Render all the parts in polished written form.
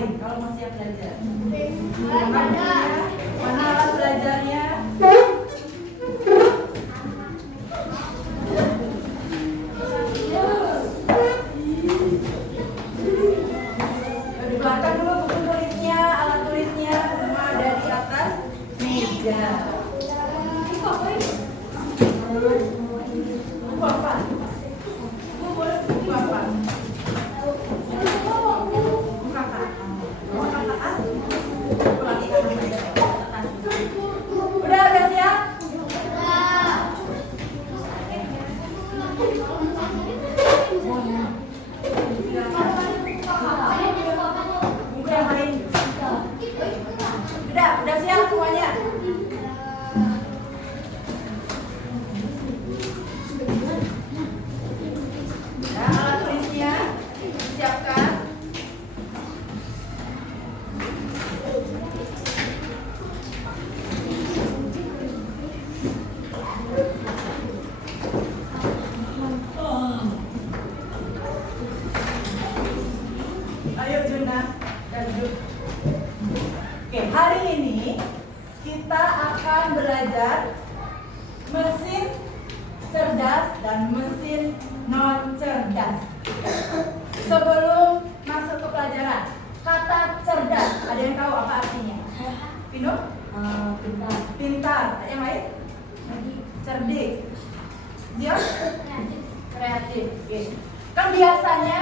ngapain kalau mau siap belajar? Mana alat belajarnya? Di belakang dulu buku tulisnya, alat tulisnya semua ada di atas meja. Buku apa? Buku apa? Udah siap? Buku yang lain. Udah siap semuanya? Nah, alat tulisnya siapkan. Ayo Juna, lanjut. Oke, hari ini kita akan belajar mesin cerdas dan mesin non cerdas. Sebelum masuk ke pelajaran, kata cerdas, ada yang tahu apa artinya? Pino? Pintar. Pintar. Yang lain? Cerdik. Dia? Kreatif. Oke. Kan biasanya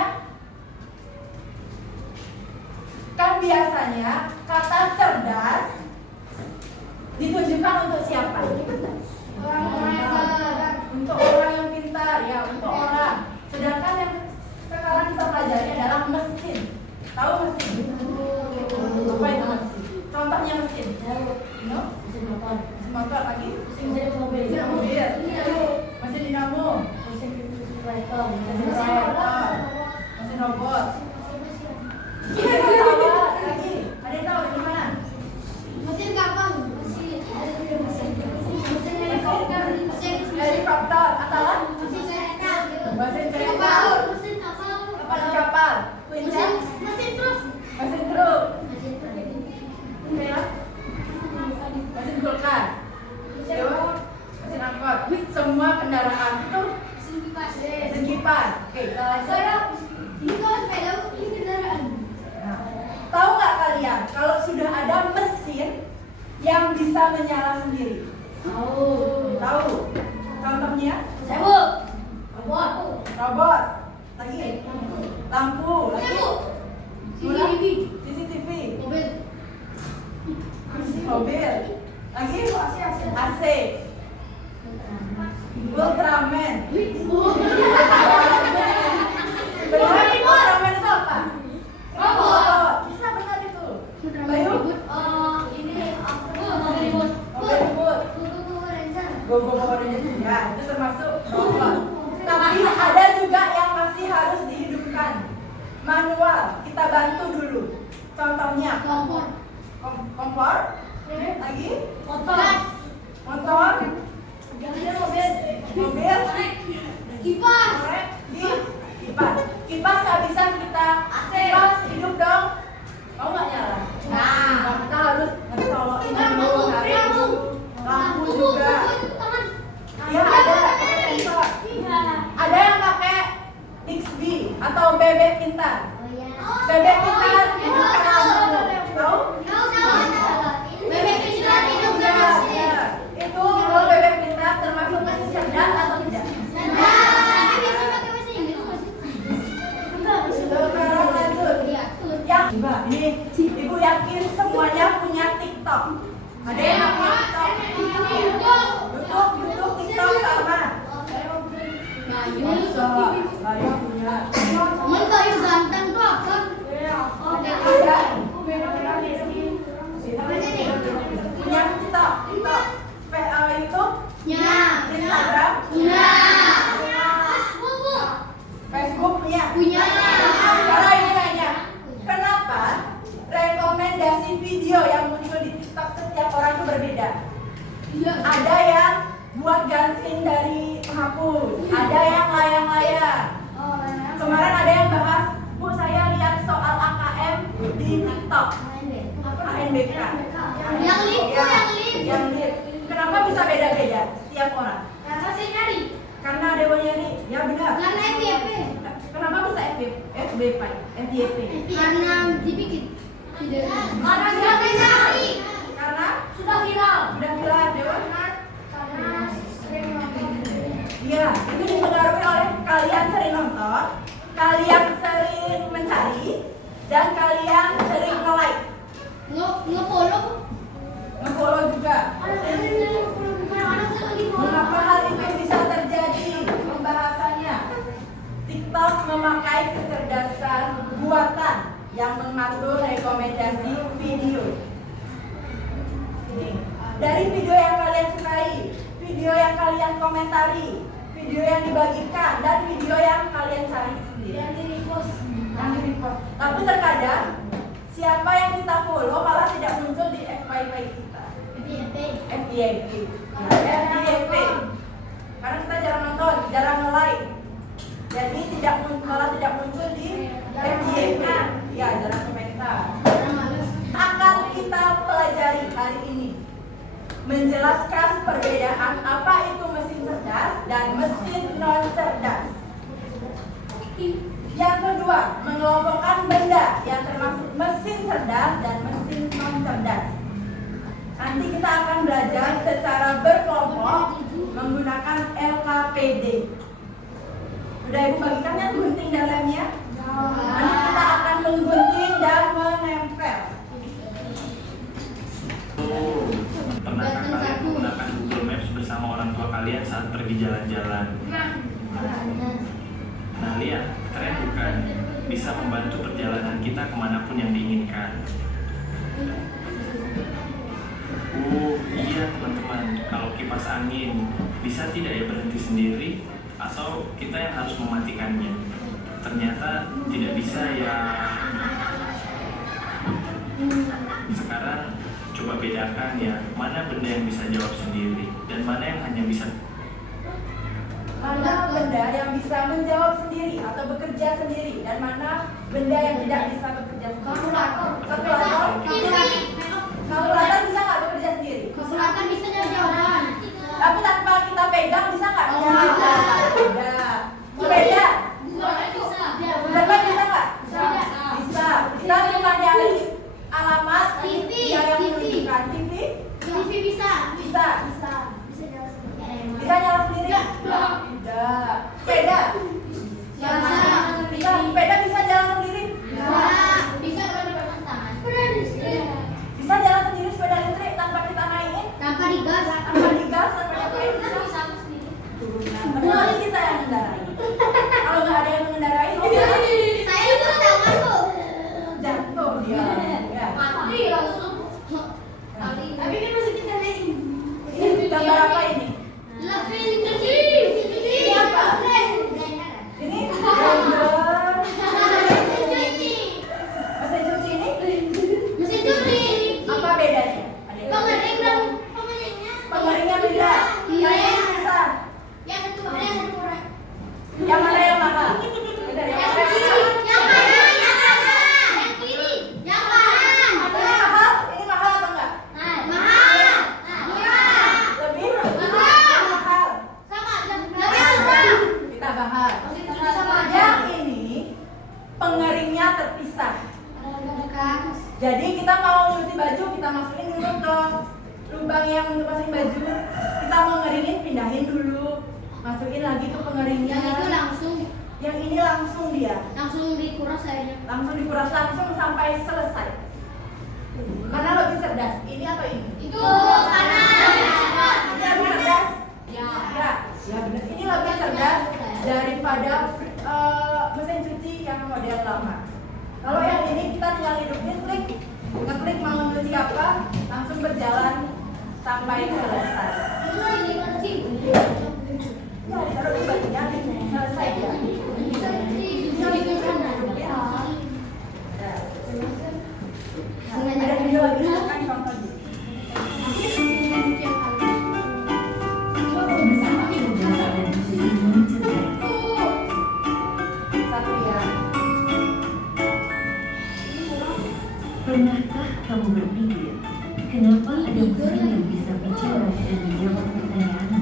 kata cerdas ditunjukkan untuk siapa? Untuk orang yang pintar, ya, untuk orang. Sedangkan yang sekarang kita pelajari adalah mesin. Tahu mesin? Apa itu mesin? Contohnya mesin. No? Mesin motor. Mesin motor lagi? Mesin mobil. Mesin mobil. Mesin dinamo. Mesin kereta. Mesin robot. Mesin robot. Mesin pesawat lagi. Ada yang tahu di mana? Mesin kapal, mesin helikopter, mesin Helikopter. Atalan? kereta, Mesin kereta. mesin kapal, Kapal. Winch. mesin truk, Mesin truk. mesin Oke ya? Mesin kulkas. Mesin angkot. Semua kendaraan itu kipas. mesin kipas. Oke, kita lanjut. Ini kalau sepeda ini kendaraan. Nah, tahu nggak kalian kalau sudah ada mesin yang bisa menyala sendiri? Tahu? Contohnya? Robot, Robot. Lagi? Lampu. Lagi? CCTV, CCTV. mobil, Mobil. Lagi? AC. Ultraman. Benar? Ultraman itu apa? robot, Bisa benar itu. Bayu? ini mobil remote, Mobil remote. Ranger, Power Ranger. Ya, itu termasuk robot. Tapi ada juga yang masih harus dihidupkan. Manual. Kita bantu dulu. Contohnya kompor, kompor. Lagi? motor, Motor. Mobil. kipas, Kipas. Kipas nggak bisa kita kipas hidup dong. Mau nggak nyala? Nah, kita harus ngecolokin dulu, tarik dulu. Lampu juga. Ya ada pakai sensor. Ada yang pakai Bixby atau bebek pintar. Bebek pintar itu pakai lampu. Tahu? bebek pintar hidup Ya, mesin. ya. Itu kalau bebek pintar termasuk mesin cerdas atau tidak? Tapi biasanya pakai mesin yang gitu nggak sih? Sekarang lanjut. Yang ini ibu yakin semuanya punya TikTok. Ada yang punya TikTok? YouTube TikTok sama. Masa Bayu punya. Temen Bayu ganteng tuh apa? Ada. Punya TikTok. YouTube, Instagram, Facebook punya. Sekarang ini nanya, kenapa rekomendasi video yang muncul di TikTok setiap orang itu berbeda? Ada yang buat gantiin dari penghapus, ada yang layang-layang. Kemarin ada yang bahas, Bu saya lihat soal AKM di UNBK. Yang lead tuh, yang lead. Yang lead. Kenapa bisa beda-beda tiap orang? Karena saya nyari. Karena ada yang nyari. Ya benar. Karena FYP. Kenapa bisa FBP? FYP? Karena dibikin. Karena sudah viral. Karena Sudah viral. udah viral, Dewan. Karena sering nonton. Iya, itu dipengaruhi oleh kalian sering nonton, kalian sering mencari, dan kalian sering nge-like, Nge-follow. nge-follow juga. Mengapa hal itu bisa terjadi? Pembahasannya, TikTok memakai kecerdasan buatan yang mengatur rekomendasi video. Ini, dari video yang kalian sukai, video yang kalian komentari, video yang dibagikan, dan video yang kalian cari sendiri. Yang di-repost. Yang di-repost. Tapi terkadang siapa yang kita follow malah tidak muncul di FYP kita. FYP. FYP. Karena kita jarang nonton, jarang nge-like. Jadi malah tidak muncul di FYP. Ya, jarang komentar. Akan kita pelajari hari ini. Menjelaskan perbedaan apa itu mesin cerdas dan mesin non cerdas. Yang kedua, mengelompokkan benda yang termasuk mesin cerdas dan mesin non cerdas. Nanti kita akan belajar secara berkelompok menggunakan LKPD. Sudah Ibu bagikannya gunting dan lemnya? Nanti kita akan menggunting dan menempel. Pernahkah kalian menggunakan Google Maps bersama orang tua kalian saat pergi jalan-jalan? Nah lihat, keren bukan? Bisa membantu perjalanan kita kemanapun yang diinginkan. Iya teman-teman, kalau kipas angin bisa tidak ya berhenti sendiri? Atau kita yang harus mematikannya? Ternyata tidak bisa ya. Sekarang coba bedakan ya, mana benda yang bisa jawab sendiri dan mana yang hanya bisa. Mana benda yang bisa menjawab sendiri atau bekerja sendiri dan mana benda yang tidak bisa bekerja sendiri. Kalkulator. Kalkulator bisa nggak bekerja sendiri? Kalkulator bisa jawab jawaban. Tapi tanpa kita pegang bisa nggak? Tidak. Sepeda. Depan bisa nggak? Bisa. Kita cuma nyari alamat TV, yang TV. menunjukkan TV. TV bisa. Bisa. Bisa jawab sendiri. Bisa nyala sendiri? Tidak. Sepeda. Bisa. Bisa. Sepeda bisa jalan sendiri? Bisa kalau dipegang tangan. Bisa jalan sendiri sepeda listrik tanpa kita naikin? Tanpa digas. Tanpa digas, tanpa diapain? Bisa. Kecuali kita yang mengendarai. Kalau nggak ada yang mengendarai, Saya dipegang tangan tuh. jatuh dia. Ya. Mati langsung. Tapi kan masih kita naikin. Ini gambar apa ini? Mesin cuci. Ini apa? Ini gambar Mesin cuci. mesin cuci ini. Mesin cuci. Apa bedanya? Ada yang- Pengering dan pengeringnya. Pengeringnya beda. Iya. Yang besar. Yang satu mahal, yang satu murah. Yang mana yang mahal? Benar, yang Yang mana yang kiri, mahal? yang kanan, yang kanan. Yang kiri, yang kanan. Ini mahal? Ini mahal atau enggak? Mahal. Murah. Lebih? Mahal. Ini mahal. Sama, lebih murah. Kita bahas. Sama aja. Yang ini pengeringnya terpisah. Jadi kita mau nyuci baju, kita masukin dulu ke lubang yang untuk masukin baju. Kita mau ngeringin, pindahin dulu. Masukin lagi ke pengeringnya. Yang itu langsung Yang ini langsung dia. dikuras sayanya. Langsung dikuras langsung sampai selesai. Mana lebih cerdas? Ini atau ini? Itu kanan. Yang cerdas? Ya, benar. Ini lebih cerdas daripada mesin cuci yang model lama. Kalau yang ini kita tinggal hidupin, ngeklik mau nyuci apa, langsung berjalan sampai selesai. Ya, ditaruh di bajunya, selesai ya. Ada video lagi, silakan tonton. Satu ya. Pernahkah kamu berpikir, kenapa ada mesin yang bisa bicara dan menjawab pertanyaanmu,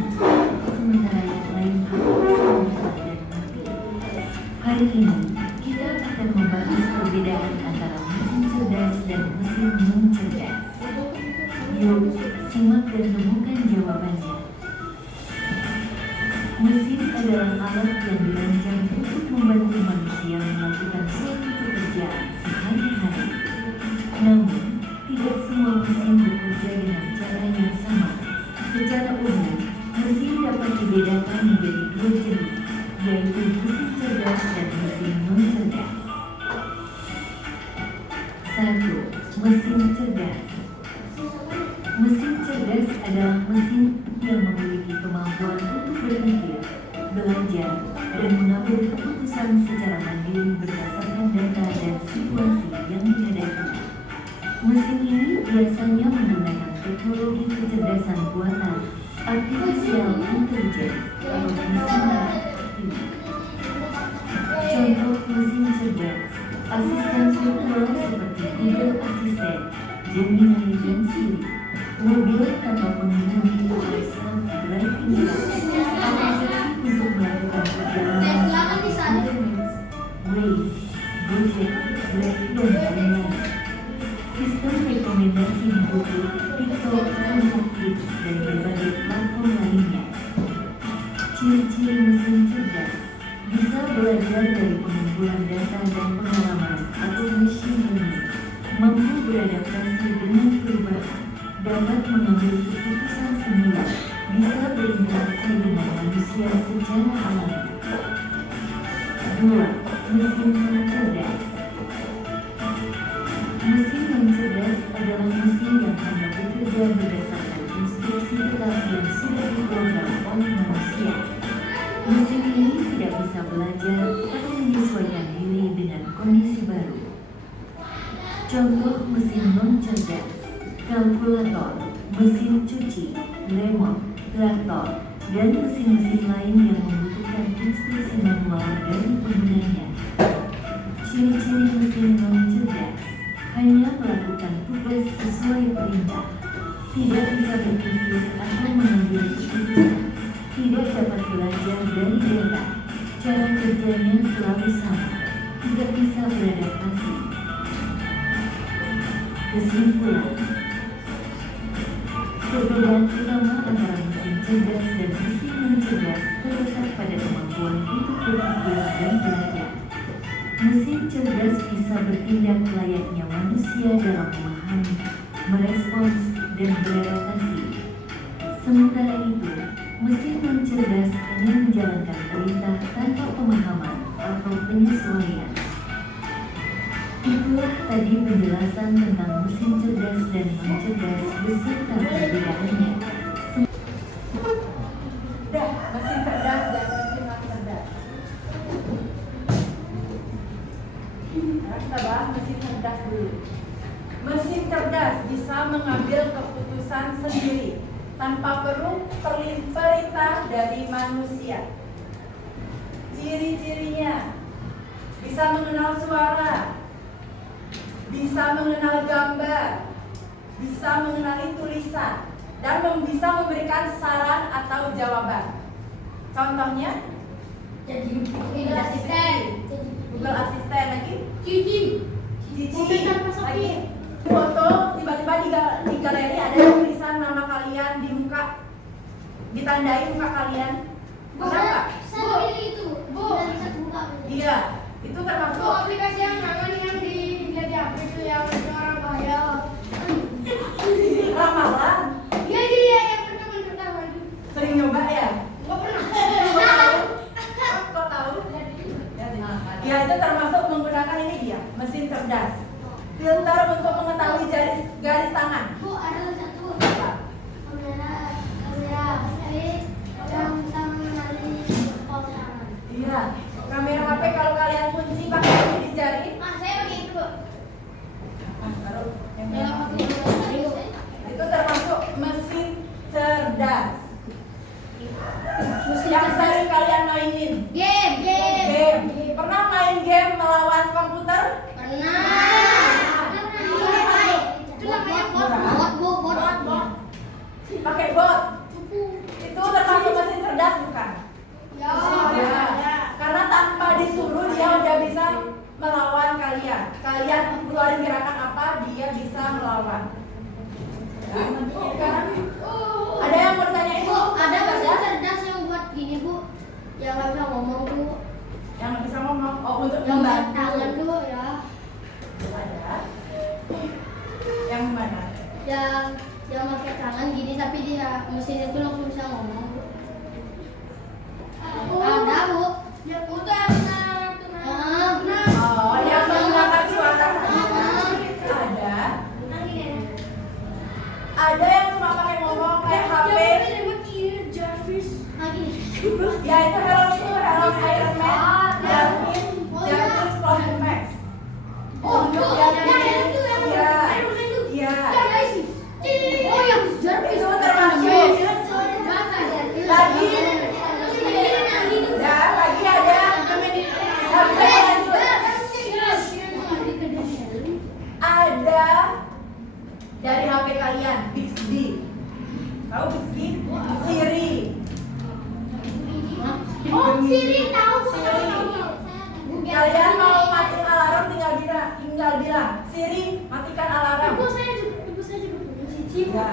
sementara yang lain hanya bisa menyala dan mati? Hari ini, kita akan membahas perbedaan antara mesin cerdas dan mesin non-cerdas. Yuk, simak dan temukan jawabannya. Mesin adalah alat yang dirancang untuk membantu manusia melakukan suatu pekerjaan sehari-hari. Namun, tidak semua mesin bekerja dengan cara yang sama. Secara umum, mesin dapat dibedakan menjadi dua jenis, yaitu mesin cerdas dan mesin non-cerdas. 1. Mesin cerdas. Mesin cerdas adalah mesin yang memiliki kemampuan untuk berpikir, belajar, dan mengambil keputusan secara mandiri berdasarkan data dan situasi yang dihadapi. Mesin ini biasanya menggunakan teknologi kecerdasan buatan, artificial intelligence, atau mesin ini. Contoh mesin cerdas, asisten virtual seperti Google Assistant, Gemini, dan Siri, mobil tanpa pengemudi atau self-driving car, aplikasi untuk melakukan perjalanan seperti Internet, Waze, Gojek, Grab, dan lain-lain. Sistem rekomendasi di Google, TikTok, Netflix, dan berbagai platform lainnya. Ciri-ciri mesin cerdas bisa belajar dari pengumpulan data dan pengalaman atau machine learning, mampu beradaptasi dengan perubahan, dapat mengambil keputusan semula, bisa berinteraksi dengan manusia secara alami. 2. Mesin non-cerdas. Mesin non-cerdas adalah mesin yang hanya bekerja berdasarkan instruksi tetap yang sudah diprogram oleh manusia. Mesin ini tidak bisa belajar atau menyesuaikan diri dengan kondisi baru. Contoh mesin non-cerdas: kalkulator, mesin cuci, remote, traktor, dan mesin-mesin lain yang membutuhkan instruksi manual dari penggunanya. Ciri-ciri mesin non-cerdas: hanya melakukan tugas sesuai perintah, tidak bisa berpikir atau mengambil keputusan, tidak dapat belajar dari data, cara kerjanya selalu sama, tidak bisa beradaptasi. Kesimpulan: perbedaan utama antara mesin cerdas dan mesin non-cerdas terletak pada kemampuan untuk berpikir dan belajar. Mesin cerdas bisa bertindak layaknya manusia dalam memahami, merespons, dan beradaptasi. Sementara itu, mesin non-cerdas hanya menjalankan perintah tanpa pemahaman atau penyesuaian. Itulah tadi penjelasan tentang mesin cerdas dan non-cerdas beserta perbedaannya. Dah, mesin cerdas dan mesin non-cerdas. Sekarang kita bahas mesin cerdas dulu. Mesin cerdas bisa mengambil keputusan sendiri tanpa perlu perintah dari manusia. Ciri-cirinya: bisa mengenal suara, bisa mengenal gambar, bisa mengenali tulisan, dan bisa memberikan saran atau jawaban. Contohnya, Jadi Google Assistant. Google Assistant lagi, Cici. Cici Tanpa sepi. lagi. Foto tiba-tiba di galeri ada tulisan nama kalian di muka, ditandai muka kalian. Kenapa? Saya itu, Bu. Tidak bisa buka. Iya, itu termasuk aplikasi yang jangan yang dilihat di HP itu yang orang kaya. ramalan. Iya iya yang pertama itu. Sering nyoba ya? Gak pernah. Kok tahu? Ya, itu termasuk menggunakan ini dia, mesin cerdas. Filter untuk mengetahui garis tangan. Bu, ada satu Apa? kamera yang bisa mengenali pos tangan. Iya, kamera HP kalau kalian kunci pakai kunci di jari. Saya pakai itu, Bu. Baru yang Yang merah. pakai Itu termasuk mesin cerdas. Yang sering kalian mainin. Game. Pernah main game melawan komputer? Pernah. Itu perhatikan. Kalian keluarin gerakan apa, dia bisa melawan. Ya. Ada yang mau ditanya Bu, ada mesin cerdas yang buat gini Bu, yang nggak bisa ngomong Bu, yang nggak bisa ngomong? Oh, untuk yang gambar. buat tangan Bu ya, Ada. Yang mana? yang pakai tangan gini tapi dia mesin itu langsung bisa ngomong Bu. Ada Bu. Ya udah benar. Oh, yang menggunakan suara saja. Ada. Ada yang cuma pakai ngomong kayak HP. Ya itu Hello Iron Man, Jarvis plus Max. Untuk Jarvis, iya. Oh yang Jarvis Itu termasuk. Lagi, ya lagi ada. Ada dari HP kalian, Bixby. Tahu Bixby? Siri. Oh Siri tahu Bu. Kalian mau matiin alarm tinggal bilang, Siri matikan alarm. Ibu saya juga punya Cici. Ya.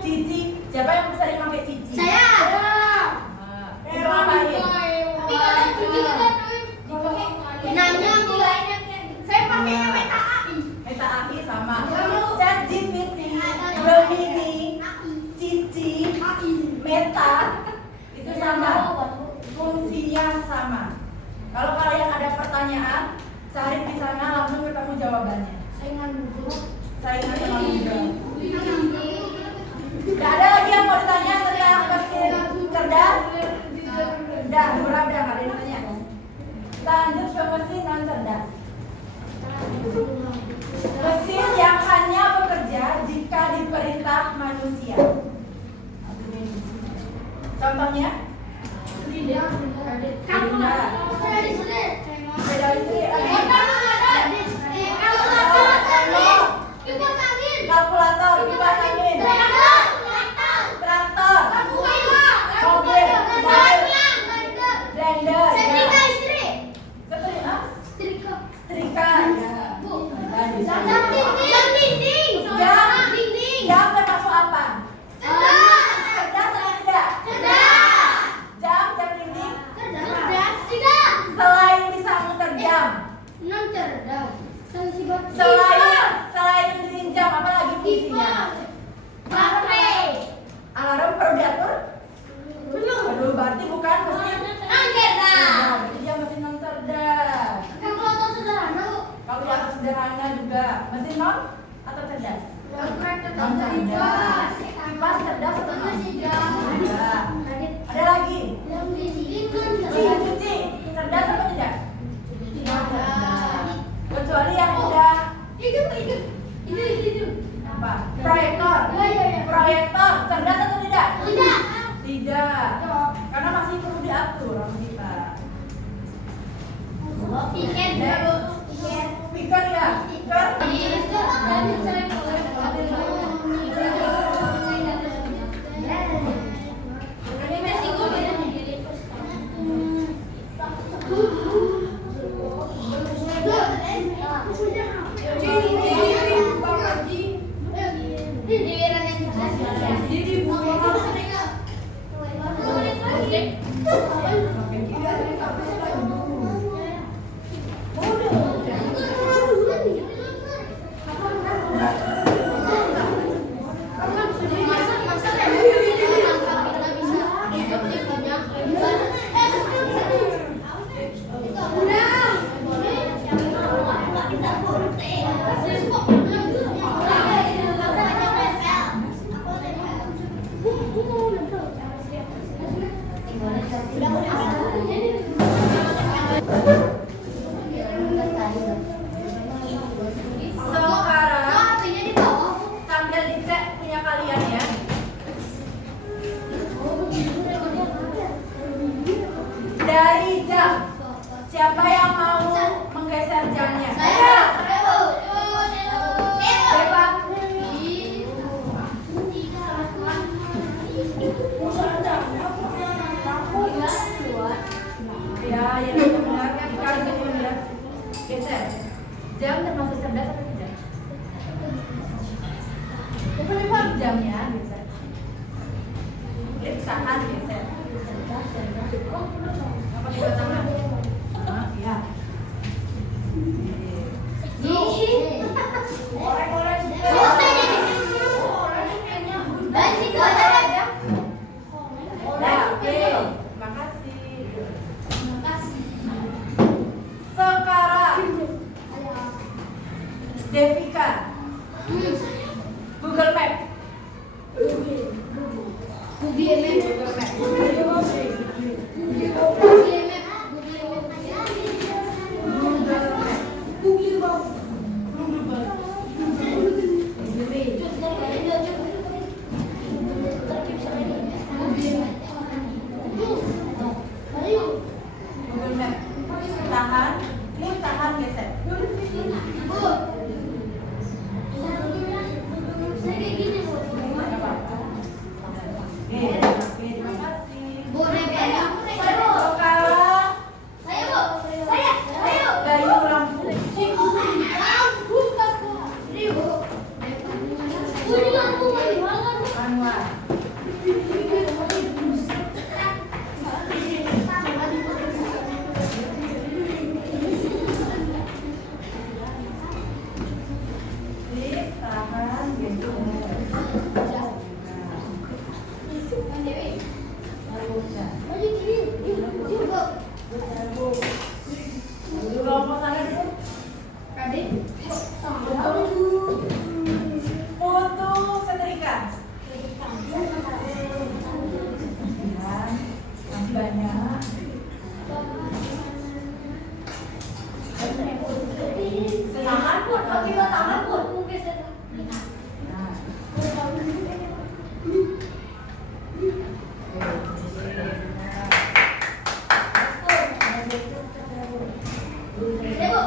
Cici, siapa yang sering pakai Cici? Saya. Itu ngapain? Tapi kalau Cici kan nanya Bu. Saya pakainya Meta AI. Meta AI sama. ChatGPT, Gemini, Cici, Meta itu sama. Fungsinya sama. Kalau kalian ada pertanyaan, cari di sana langsung ketemu jawabannya. Saingan sama Google. Gak ada lagi yang mau ditanya tentang mesin cerdas? Udah, udah gak ada yang tanya. Kita lanjut ke mesin non cerdas. Mesin yang hanya bekerja jika diperintah manusia. Contohnya? Kalkulator, kipas angin, traktor, mobil, blender, setrika, jam termasuk apa? Cerdas atau tidak? Jam dinding. Selain bisa muter jam, selain dengerin jam, apa lagi fungsinya? Alarm perlu diatur? Aduh, berarti bukan mesin. Berarti dia mesin non cerdas. Kalau yang sederhana juga mesin non atau cerdas? Non cerdas. Kipas cerdas atau non? Tidak. Ada lagi? Mesin cuci cerdas atau tidak? Kecuali yang udah apa? Proyektor. Proyektor cerdas atau tidak? Tidak. Karena masih perlu diatur sama kita. Speaker ya? Speaker? Siapa yang mau menggeser jamnya? Saya. Devika. Google Map. Google Map. Google Map. Google Map. Tahan. Ini tahan geser. Apa? Terima kasih. Kalau kalah, Gayu lampu. Anwar. Lip, tahan, geser. Kelompok sana Bu. Untuk setrika. Masih banyak. Tangan pun, pakai tangan pun. Nah.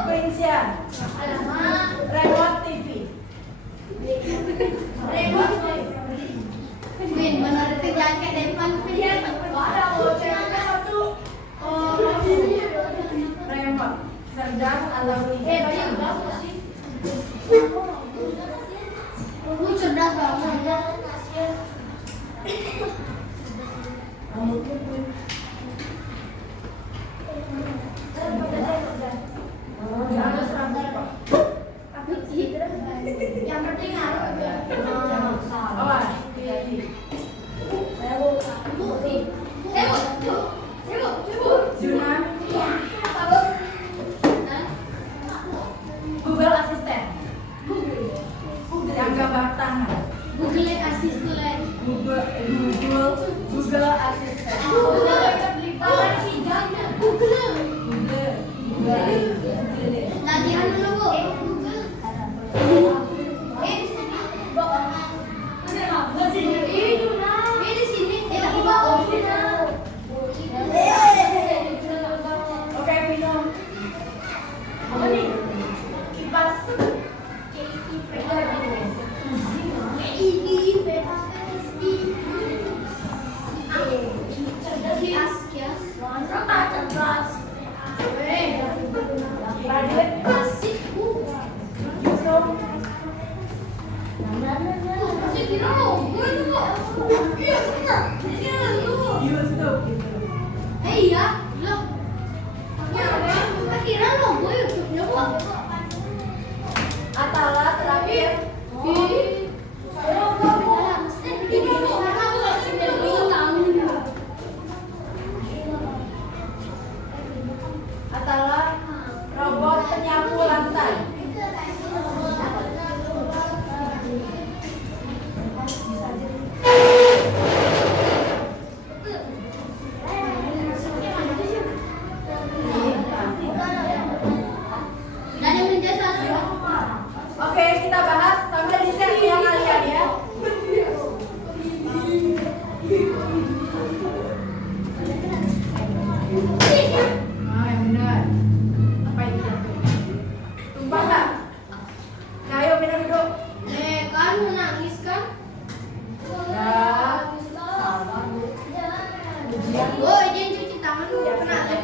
Prinsian. Remote TV. Remote. Cerdas atau tidak? Cerdas banget. Harus rapi kok. Yang penting harus Awas, hati-hati. Juna, Google Assistant. Yang gambar tangan. Google Assistant. Google Assistant. Latihan dulu, Bu. Di sini. Oke, Pino. Apa nih? Kipas. Radit. Yusuf. Yusuf. Iya, loh. Kira lo, gue YouTube-nya, Bu. Atala terakhir. Atala robot penyapu lantai. Dan yang menjadi Oke, kita bahas sambil dicek ya kalian ya. Ah, yang benar. Apa itu? Tumpah nggak? Nah, ayo pindah duduk. kan nangis kan? Ya. Oh, dia cuci tangan lu kena lem.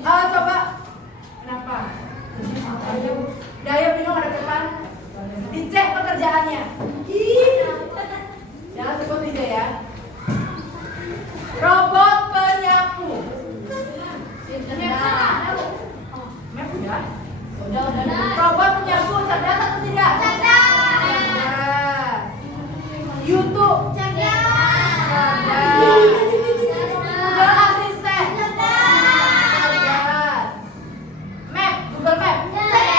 Coba. Kenapa? Ayo minum ada depan. Dicek pekerjaannya. Jangan sebut DJ ya. Robot penyapu. Map udah? Udah. Robot penyapu cerdas atau tidak? Cerdas. YouTube. Cerdas. Google Assistant. Cerdas. Map, Google Map. Cerdas.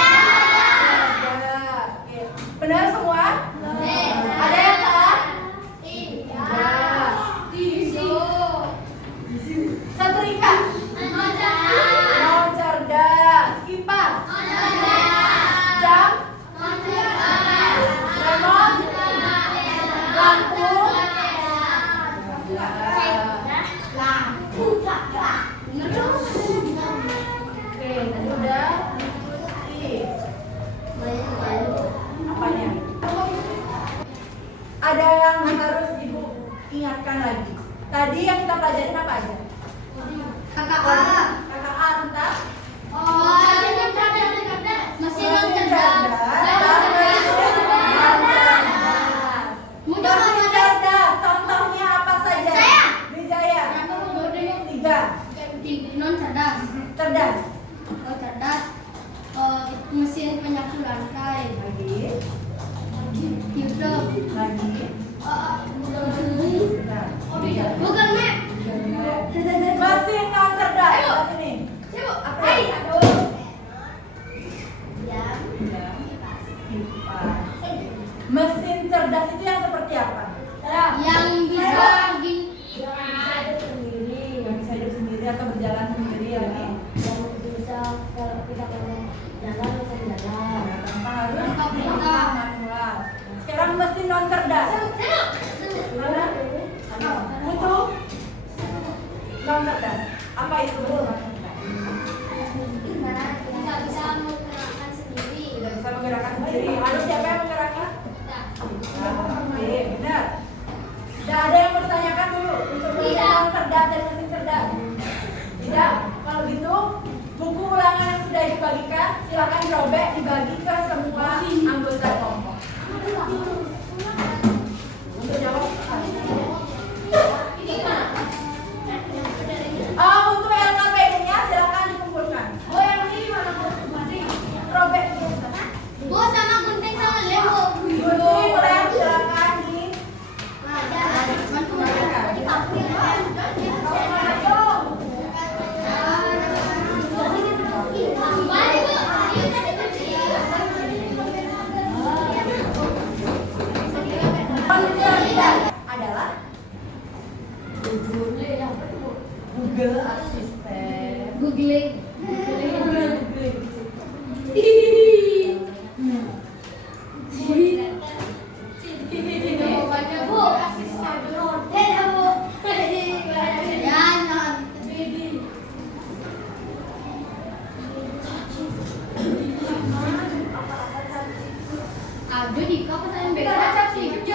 sekarang lagi. Tadi yang kita pelajarin apa aja? KKA. KKA tentang Mesin non cerdas. mesin cerdas. Contohnya apa saja? Saya. Wijaya. 3. Non cerdas. Cerdas. Oh, cerdas. Mesin penyapu lantai. Lagi. YouTube. Lagi. Nah. Google Map. Mesin non cerdas. Apa sini? Apa? Kipas. Mesin cerdas itu yang seperti apa? Yang bisa Yang bisa hidup sendiri atau berjalan sendiri ya nih? Yang bisa kalau kita mau jalan bisa jalan. Tanpa harus Tanpa perintah. manual. Sekarang mesin non cerdas. Gimana? Butuh non cerdas. Apa itu? bisa menggerakkan sendiri. Tidak bisa menggerakkan sendiri. Harus siapa yang menggerakkan? Oke, benar. Tidak ada yang bertanyakan dulu untuk mesin non cerdas dan mesin cerdas. Tidak. Kalau gitu, buku ulangan yang sudah dibagikan silakan dirobek dibagi ke semua anggota kelompok. Untuk jawab. Untuk LKPD-nya silakan dikumpulkan. Oh, yang ini mana robek terus. Bos sama gunting sama lemo. Gunting lem silakan di adalah Google Assistant. Google. Aduh, di kau pertanyaan beda.